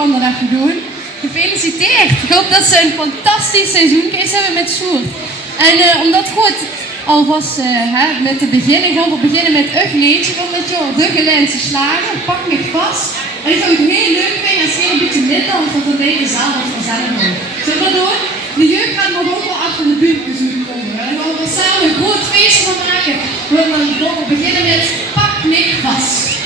gewoon dat even doen. Gefeliciteerd! Ik hoop dat ze een fantastisch seizoenkees hebben met Sjoerd. En om dat goed alvast met te beginnen, gaan we beginnen met een liedje van met jou, de Gelijnse slager, Pak me vast. En ik zou het heel leuk vinden als je een beetje middel van de hele zaal wat vanzelf doen. Zullen we dat doen? De jeugd gaat nog ook wel achter de buurtjes komen. En we gaan samen een groot feest van maken. We gaan beginnen met Pak me vast.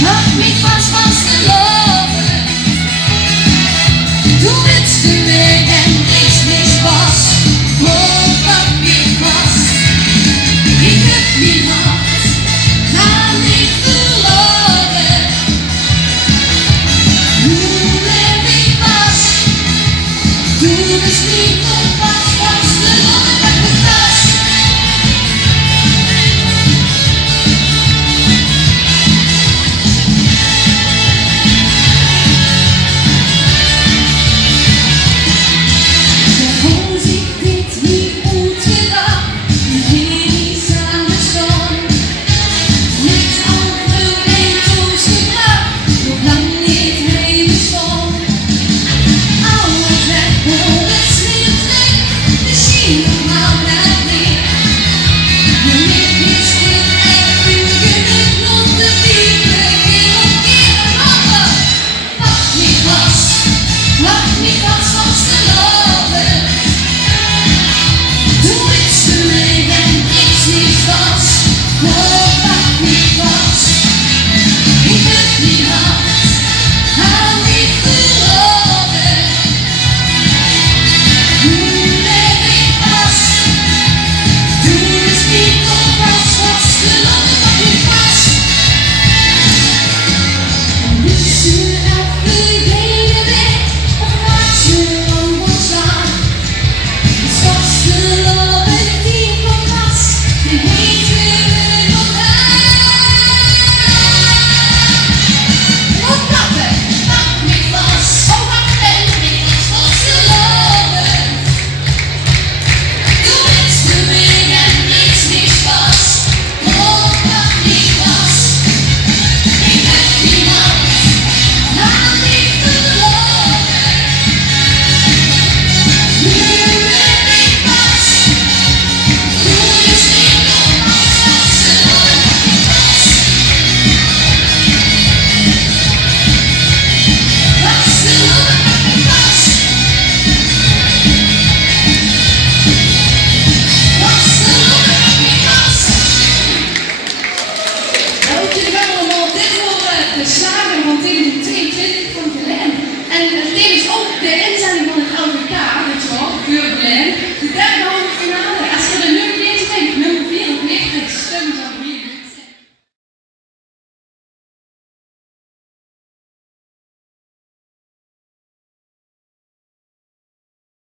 Pak me vast.